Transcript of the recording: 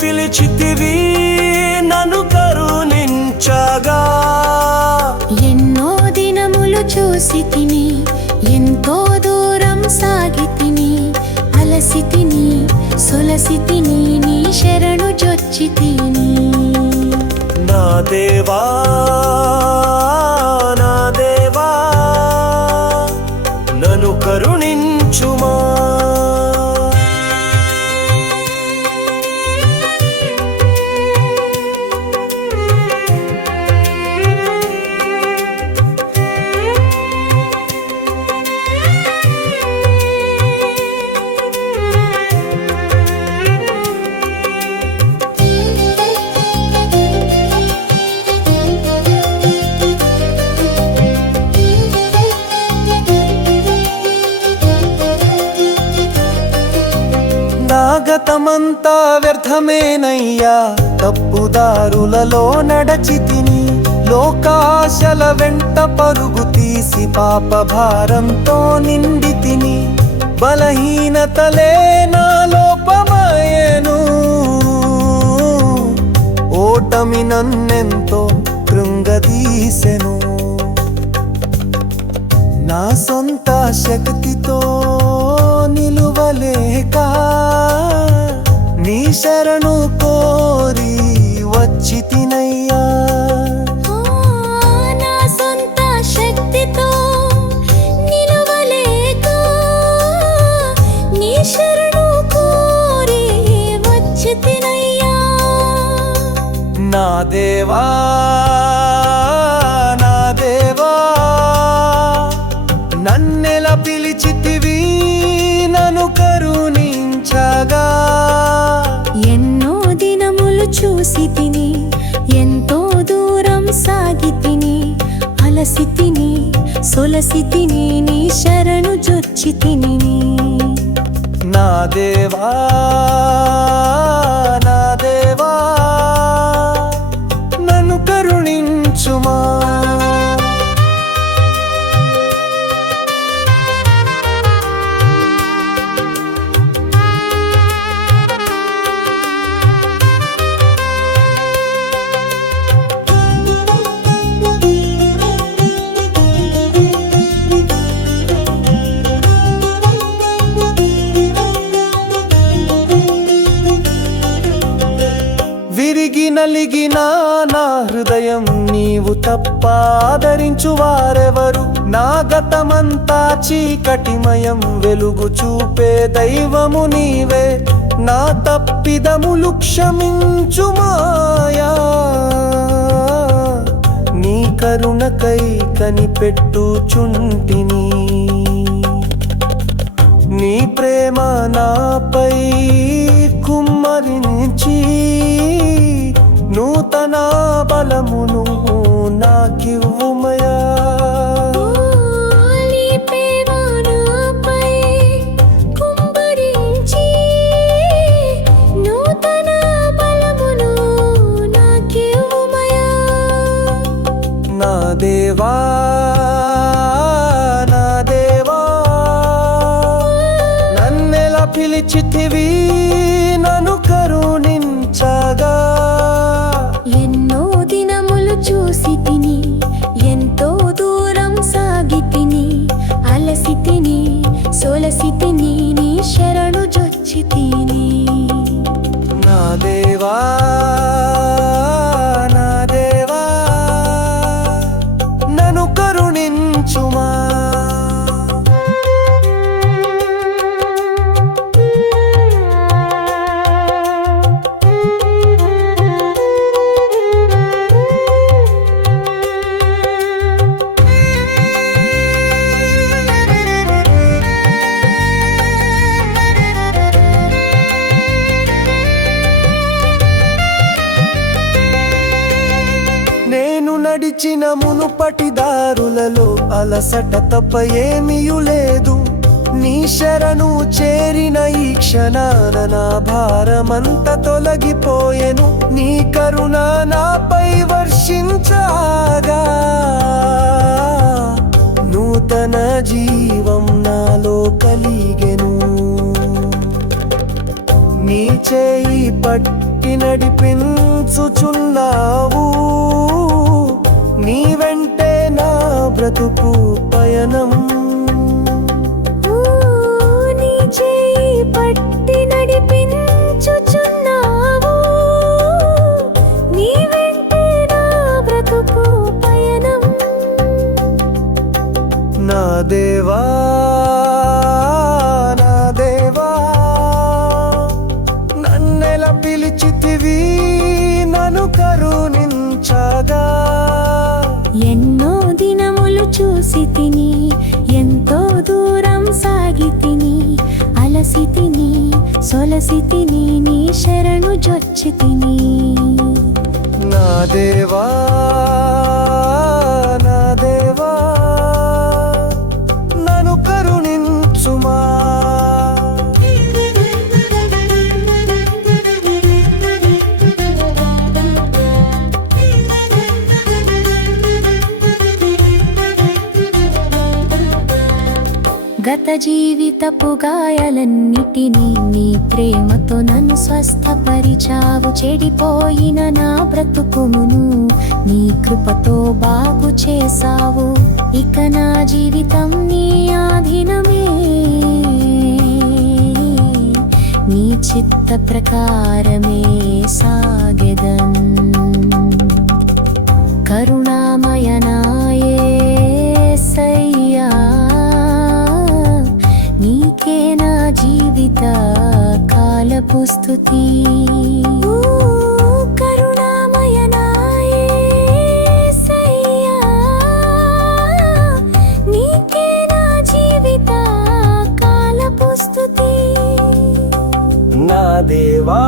పిలిచితివి నన్ను కరుణించగా ఎన్నో దినములు చూసి తిని ఎంతో దూరం సాగి తిని అలసి తిని సొలసి తిని నీ శరణు జొచ్చి తిని నా దేవా నా దేవా నన్ను కరుణించుమా నాగతమంతా వ్యర్థమేనయ్యా తప్పుదారులలో నడచి తిని లోకాశల వెంట పరుగు తీసి పాప భారంతో నిండి తిని బలహీనతలే నా లోపమయ్యను ఓటమి నన్నెంతో కృంగదీసెను నా సొంత శక్తితో నిలువలేక నీ శరణు కోరి వచ్చి తినయ్యా నా సొంత శక్తితో నిలువలేక నీ శరణు కోరి వచ్చి తినయ్యా నా దేవా నా దేవా నన్నెలా పిలిచితివి నన్ను కరుణించగా ఎన్నో దినములు చూసి తిని ఎంతో దూరం సాగి తిని అలసి తిని సొలసి తిని నీ శరణు జొచ్చి తిని నా దేవా నా దేవా నన్ను కరుణించుమా విరిగి నలిగిన నా హృదయం నీవు తప్ప ఆదరించు వారెవరు నా గతమంతా చీకటిమయం వెలుగు చూపే దైవము నీవే నా తప్పిదములు క్షమించుమాయా నీ కరుణకై కనిపెట్టుచుంటిని నీ ప్రేమ నాపై కుమ్మరించి నూతన బలమును నాకివ్వుమయా నీ ప్రేమ నాపై కుమ్మరించి నూతన బలమును నాకివ్వుమయా నా దేవా నా దేవా నన్నెలా పిలిచితివి నన్ను కరుణించగా ఎన్నో దినములు చూసి తిని ఎంతో దూరం సాగి తిని అలసి తిని సొలసి తిని నీ శరణు జొచ్చి తిని నా దేవా నా దేవా నన్ను కరుణించుమా నడిచిన మునుపటి దారులలో అలసట తప్ప ఏమీయు లేదు నీ శరణు చేరిన ఈ క్షణాన నా భారమంత తొలగిపోయెను నీ కరుణ నాపై వర్షించగా నూతన జీవం నాలో కలిగెను నీ చేయి పట్టి పట్టి నడిపించుచున్నావు నీ వెంటే నా బ్రతుకు పయనం నీ చేయి పట్టి నడిపించుచున్నావు నీ వెంటే నా బ్రతుకు పయనం నా దేవా నా దేవా నన్నెల పిలిచితివి నన్ను కరుణించగా ఎన్నో దినములు చూసి తిని ఎంతో దూరం సాగి తిని అలసి తిని సొలసి తిని నీ శరణు జొచ్చి తిని నా దేవా నా దేవా నన్ను కరుణించుమా గత జీవితపు గాయాలన్నిటినీ నీ ప్రేమతో నన్ను స్వస్థపరిచావు చెడిపోయిన నా బ్రతుకును నీ కృపతో బాగు చేసావు ఇక నా జీవితం నీ ఆధీనమే నీ చిత్త ప్రకారమే సాగెదం కరుణామయనాయేసయ్యా నీకే నా జీవిత కాలపు స్తుతి కరుణామయనాయేసయ్యా నీకే నా జీవిత కాలపు స్తుతి నా దేవా